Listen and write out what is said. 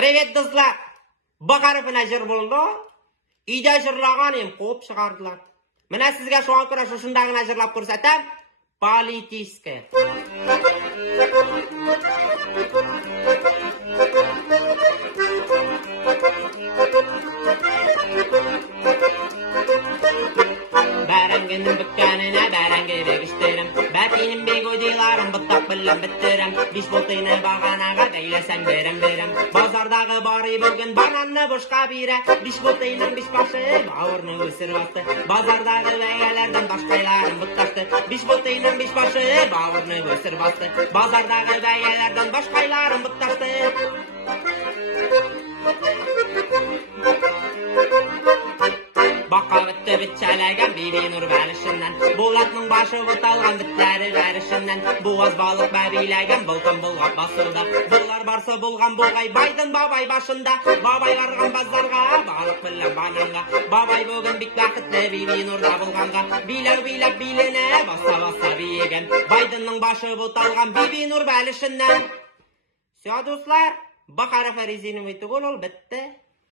Привет, достар! Бақаров әжір болды. Үйде жырлаған ем, қоп шығардылар. Мына сізге шоған көре шошындағын әжірлап көрсетем. Политическая. Бәрәңгенің бүткәніне бәрәңге бегіштірім. Бәтейнің бек өдейларын бұттақ білім біттірім. Биш болтыйны бағанаға бәйлесәң берім. Базардағы бары бүгін бананны бошқа бейрі. Биш болтыйның биш башы бауырны өсір басты. Базардағы бәйелерден башқайларын бұтташты. Биш болтыйның биш башы бауырны өсір басты. Базардағы бәйелерден башқайларын бұтташты. Баққа бітті бітчәләген бейбей нұр бәрішіннен. Болатның башы бұталған бітләрі бәрішіннен. Буаз балық бәбейләген бұлғын бұлғап басылда. Бұлар барсы бұлған бұлғай байдың бабай башында. Бабай қарған базарға балық білін бананға. Бабай бүгін бік бәқітлі бейбей нұрда бұлғанға. Биләу билене баса бейген. Байдыңның башы бұталған бейбей нұр бәрішіннен. Все, достар, Бақаров Фаризинің өйтігіл ол бітті.